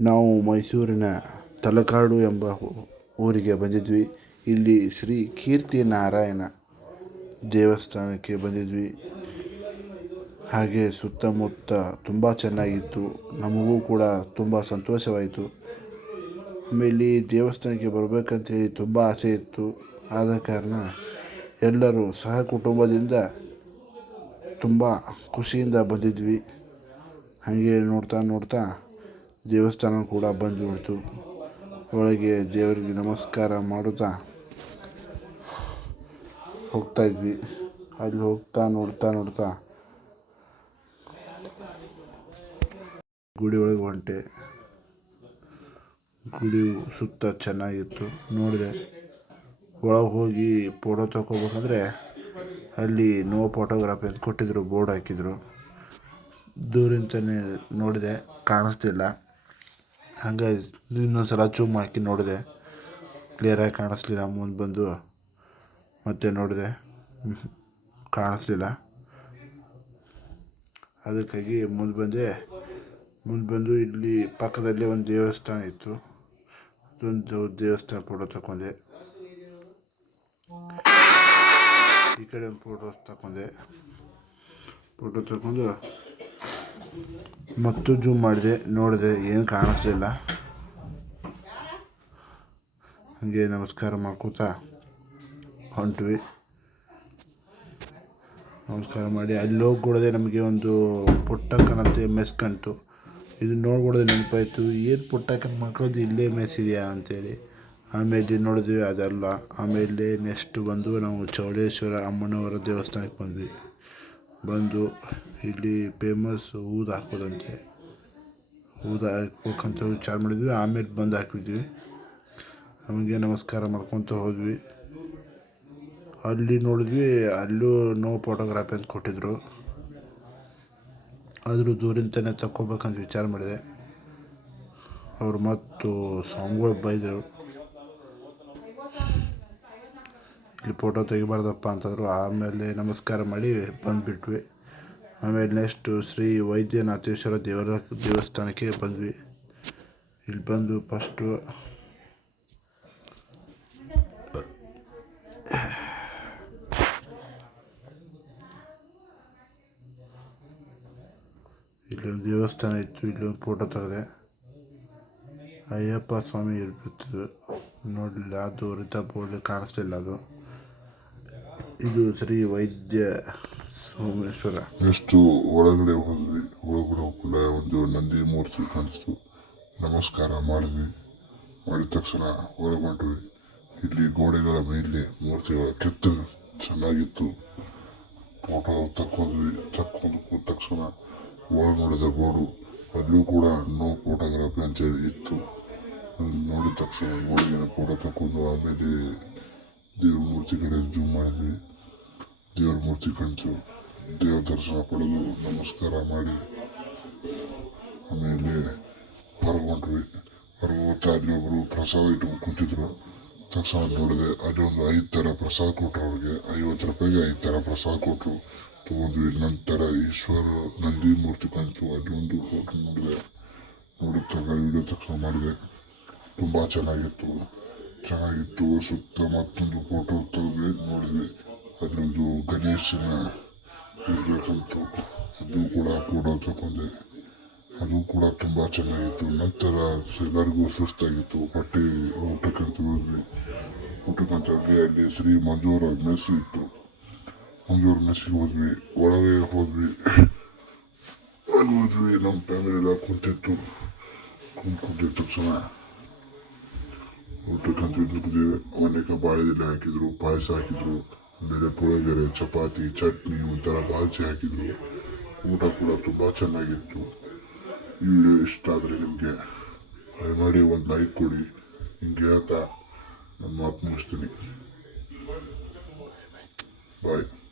ನಾವು ಮೈಸೂರಿನ ತಲಕಾಡು ಎಂಬ ಊರಿಗೆ ಬಂದಿದ್ವಿ. ಇಲ್ಲಿ ಶ್ರೀ ಕೀರ್ತಿ ನಾರಾಯಣ ದೇವಸ್ಥಾನಕ್ಕೆ ಬಂದಿದ್ವಿ. ಹಾಗೆ ಸುತ್ತಮುತ್ತ ತುಂಬ ಚೆನ್ನಾಗಿತ್ತು. ನಮಗೂ ಕೂಡ ತುಂಬ ಸಂತೋಷವಾಯಿತು. ಆಮೇಲೆ ದೇವಸ್ಥಾನಕ್ಕೆ ಬರಬೇಕಂತೇಳಿ ತುಂಬ ಆಸೆ ಇತ್ತು. ಆದ ಕಾರಣ ಎಲ್ಲರೂ ಸಹ ಕುಟುಂಬದಿಂದ ತುಂಬ ಖುಷಿಯಿಂದ ಬಂದಿದ್ವಿ. ಹಾಗೆ ನೋಡ್ತಾ ನೋಡ್ತಾ ದೇವಸ್ಥಾನ ಕೂಡ ಬಂದುಬಿಡ್ತು. ಒಳಗೆ ದೇವರಿಗೆ ನಮಸ್ಕಾರ ಮಾಡುತ್ತಾ ಹೋಗ್ತಾ ಇದ್ವಿ. ಅಲ್ಲಿ ಹೋಗ್ತಾ ನೋಡ್ತಾ ನೋಡ್ತಾ ಗುಡಿ ಒಳಗೆ ಹೊಂಟೆ. ಗುಡಿ ಸುತ್ತ ಚೆನ್ನಾಗಿತ್ತು. ನೋಡಿದೆ. ಒಳಗೆ ಹೋಗಿ ಫೋಟೋ ತಗೋಬೇಕಂದ್ರೆ ಅಲ್ಲಿ ನೋ ಫೋಟೋಗ್ರಾಫಿ ಅಂತ ಕೊಟ್ಟಿದ್ದರು ಬೋರ್ಡ್ ಹಾಕಿದ್ರು. ದೂರಿಂದನೇ ನೋಡಿದೆ. ಕಾಣಿಸ್ತಿಲ್ಲ. ಹಾಗಾಗಿ ಇನ್ನೊಂದು ಸಲ ಜೂಮ್ ಹಾಕಿ ನೋಡಿದೆ. ಕ್ಲಿಯರಾಗಿ ಕಾಣಿಸ್ಲಿಲ್ಲ, ಮುಂದೆ ಬಂದು ಮತ್ತೆ ನೋಡಿದೆ. ಕಾಣಿಸ್ಲಿಲ್ಲ. ಅದಕ್ಕಾಗಿ ಮುಂದೆ ಬಂದೆ. ಮುಂದೆ ಬಂದು ಇಲ್ಲಿ ಪಕ್ಕದಲ್ಲಿ ಒಂದು ದೇವಸ್ಥಾನ ಇತ್ತು. ಅದೊಂದು ದೇವಸ್ಥಾನ ಫೋಟೋ ತಗೊಂಡೆ ಈ ಕಡೆ ಒಂದು ಫೋಟೋಸ್ ತಗೊಂಡೆ ಫೋಟೋ ತಗೊಂಡು ಮತ್ತು ಜೂಮ್ ಮಾಡಿದೆ, ನೋಡಿದೆ, ಏನು ಕಾಣಿಸ್ಲಿಲ್ಲ ಹಾಗೆ ನಮಸ್ಕಾರ ಮಾಡ್ಕೋತಾ ಹೊಂಟ್ವಿ. ನಮಸ್ಕಾರ ಮಾಡಿ, ಅಲ್ಲಿ ಹೋಗ್ಕೊಡದೆ ಕೂಡದೆ ನಮಗೆ ಒಂದು ಪುಟ್ಟಕ್ಕನಂತೆ ಮೆಸ್ ಕಂತು ಇದು ನೋಡ್ಕೊಡೋದೆ ನೆನಪಾಯಿತು, ಏನು ಪುಟ್ಟಕ್ಕನ ಮಾಡ್ಕೊಳ್ಳೋದು ಇಲ್ಲೇ ಮೆಸ್ ಇದೆಯಾ ಅಂತೇಳಿ. ಆಮೇಲೆ ನೋಡಿದ್ವಿ ಅದಲ್ಲ. ಆಮೇಲೆ ನೆಕ್ಸ್ಟ್ ಬಂದು ನಾವು ಚೌಡೇಶ್ವರ ಅಮ್ಮನವರ ದೇವಸ್ಥಾನಕ್ಕೆ ಬಂದ್ವಿ. ಬಂದು ಇಲ್ಲಿ ಫೇಮಸ್ ಊದು ಹಾಕೋದಂತೆ ಊದು ಹಾಕ್ಬೇಕಂತ ವಿಚಾರ ಮಾಡಿದ್ವಿ ಆಮೇಲೆ ಬಂದು ಹಾಕಿದ್ವಿ ನಮಗೆ ನಮಸ್ಕಾರ ಮಾಡ್ಕೊತ ಹೋದ್ವಿ ಅಲ್ಲಿ ನೋಡಿದ್ವಿ ಅಲ್ಲೂ ನೋ ಫೋಟೋಗ್ರಾಫಿ ಅಂತ ಕೊಟ್ಟಿದ್ರು। ಆದರೂ ದೂರಿಂದನೇ ತಗೋಬೇಕಂತ ವಿಚಾರ ಮಾಡಿದೆ ಅವರು ಮತ್ತು ಸಾಂಗ್ಗಳು ಬೈದರು। ಇಲ್ಲಿ ಫೋಟೋ ತೆಗಿಬಾರ್ದಪ್ಪ ಅಂತಂದರು. ಆಮೇಲೆ ನಮಸ್ಕಾರ ಮಾಡಿ ಬಂದುಬಿಟ್ವಿ. ಆಮೇಲೆ ನೆಕ್ಸ್ಟು ಶ್ರೀ ವೈದ್ಯನಾಥೇಶ್ವರ ದೇವರ ದೇವಸ್ಥಾನಕ್ಕೆ ಬಂದ್ವಿ. ಇಲ್ಲಿ ಬಂದು ಫಸ್ಟು ಇಲ್ಲೊಂದು ದೇವಸ್ಥಾನ ಇತ್ತು, ಇಲ್ಲೊಂದು ಫೋಟೋ ತೆಗೆದೆ. ಅಯ್ಯಪ್ಪ ಸ್ವಾಮಿ ಇರ್ಬಿತ್ತು ನೋಡಲಿಲ್ಲ ರಿತ ಬೋರ್ಡ್ ಕಾಣಿಸ್ತಿಲ್ಲ ಅದು. ಇದು ಶ್ರೀ ವೈದ್ಯ ಸೋಮೇಶ್ವರ. ನೆಕ್ಸ್ಟು ಒಳಗಡೆ ಹೋದ್ವಿ ಒಳಗಡೆ ಹೋಗಲ್ಲ ಒಂದು ನಂದಿ ಮೂರ್ತಿ ಕಾಣಿಸ್ತು. ನಮಸ್ಕಾರ ಮಾಡಿದ್ವಿ. ಮಾಡಿದ ತಕ್ಷಣ ಒಳಗೆ ಹೊಂಟ್ವಿ ಇಲ್ಲಿ ಗೋಡೆಗಳ ಮೇಲೆ ಮೂರ್ತಿಗಳ ಕೆತ್ತನೆ ಚೆನ್ನಾಗಿತ್ತು. ಫೋಟೋ ತಕ್ಕೊಂಡ್ವಿ. ತಕ್ಕೊಂಡು ತಕ್ಷಣ ನೋಡಿದ ಬೋರ್ಡು, ಅಲ್ಲೂ ಕೂಡ ನೋ ಫೋಟೋಗ್ರಾಫಿ ಅಂತೇಳಿ ಇತ್ತು. ಅದನ್ನು ನೋಡಿದ ತಕ್ಷಣ ಗೋಡೆಗಳ ಫೋಟೋ ತಕ್ಕೊಂಡು ಆಮೇಲೆ ದೇವ್ರ ಮೂರ್ತಿ ಕಡೆ ಜೂಮ್ ಮಾಡಿದ್ವಿ. ದೇವ್ರ ಮೂರ್ತಿ ಕಾಣ್ತು ದೇವ್ರ ದರ್ಶನ ಪಡೆದು ನಮಸ್ಕಾರ ಮಾಡಿ, ಆಮೇಲೆ ಹೊರಗೊಂಡ್ವಿ ಹೊರಗೋಗ್ತಾ ಅಲ್ಲಿ ಒಬ್ಬರು ಪ್ರಸಾದ ಇಟ್ಕೊಂಡು ಕೂತಿದ್ರು. ತಕ್ಷಣ ನೋಡಿದೆ ಅಲ್ಲಿ ಒಂದು ಐದು ಥರ ಪ್ರಸಾದ ಕೊಟ್ಟರು ಅವ್ರಿಗೆ. ಐವತ್ತು ರೂಪಾಯಿಗೆ ಐದು ಥರ ಪ್ರಸಾದ ಕೊಟ್ಟರು ತೊಗೊಂಡ್ವಿ ನಂತರ ಈಶ್ವರ ನಂದಿ ಮೂರ್ತಿ ಕಾಣ್ತು ಒಂದು ಫೋಟೋ ನೋಡಿದೆ. ನೋಡಿದ ತಕ್ಷಣ, ವಿಡಿಯೋ ತಕ್ಷಣ ಮಾಡಿದೆ. ತುಂಬ ಚೆನ್ನಾಗಿತ್ತು. ಚೆನ್ನಾಗಿತ್ತು, ಸುತ್ತ ಮತ್ತೊಂದು ಫೋಟೋ ತೆಗೆದ್ವಿ ನೋಡಿದ್ವಿ ಅಲ್ಲೊಂದು ಗಣೇಶನ ಇರಬೇಕಂತು ಅದು ಕೂಡ ಫೋಟೋ ತಗೊಂಡೆ. ಅದು ಕೂಡ ತುಂಬ ಚೆನ್ನಾಗಿತ್ತು. ನಂತರ ಎಲ್ಲರಿಗೂ ಸುಸ್ತಾಗಿತ್ತು. ಹೊಟ್ಟೆ ಊಟಕ್ಕಂತ ಹೋದ್ವಿ. ಊಟಕ್ಕಂತ ಅಲ್ಲಿ ಶ್ರೀ ಮಂಜೂರ ಮೆಸ್ಸು ಇತ್ತು. ಮಂಜೂರ ಮೆಸ್ಸಿಗೆ ಹೋದ್ವಿ. ಒಳಗೆ ಹೋದ್ವಿ. ಅಲ್ಲಿ ಹೋದ್ವಿ. ನಮ್ಮ ಫ್ಯಾಮಿಲಿ ಎಲ್ಲ ಕುಂತಿತ್ತು. ಕುಂತ್ ಕುಂತಿದ್ದ ತಕ್ಷಣ ಅಂತ ಇದ್ದಿದ್ದೇವೆ ಅನೇಕ ಬಾಳೆದೆಲೆ ಹಾಕಿದರು, ಪಾಯಸ ಹಾಕಿದ್ರು. ಆಮೇಲೆ ಪುಳಿಯೋಗರೆ, ಚಪಾತಿ, ಚಟ್ನಿ ಒಂಥರ ಬಾಲ್ಚಿ ಹಾಕಿದ್ರು. ಊಟ ಕೂಡ ತುಂಬ ಚೆನ್ನಾಗಿತ್ತು. ಈ ವಿಡಿಯೋ ಇಷ್ಟ ಆದರೆ ನಿಮಗೆ. ದಯಮಾಡಿ ಒಂದು ಲೈಕ್ ಕೊಡಿ. ಹಿಂಗೆ ಹೇಳ್ತಾ ನನ್ನ ಮಾತು ಮುಗಿಸ್ತೀನಿ ಬಾಯ್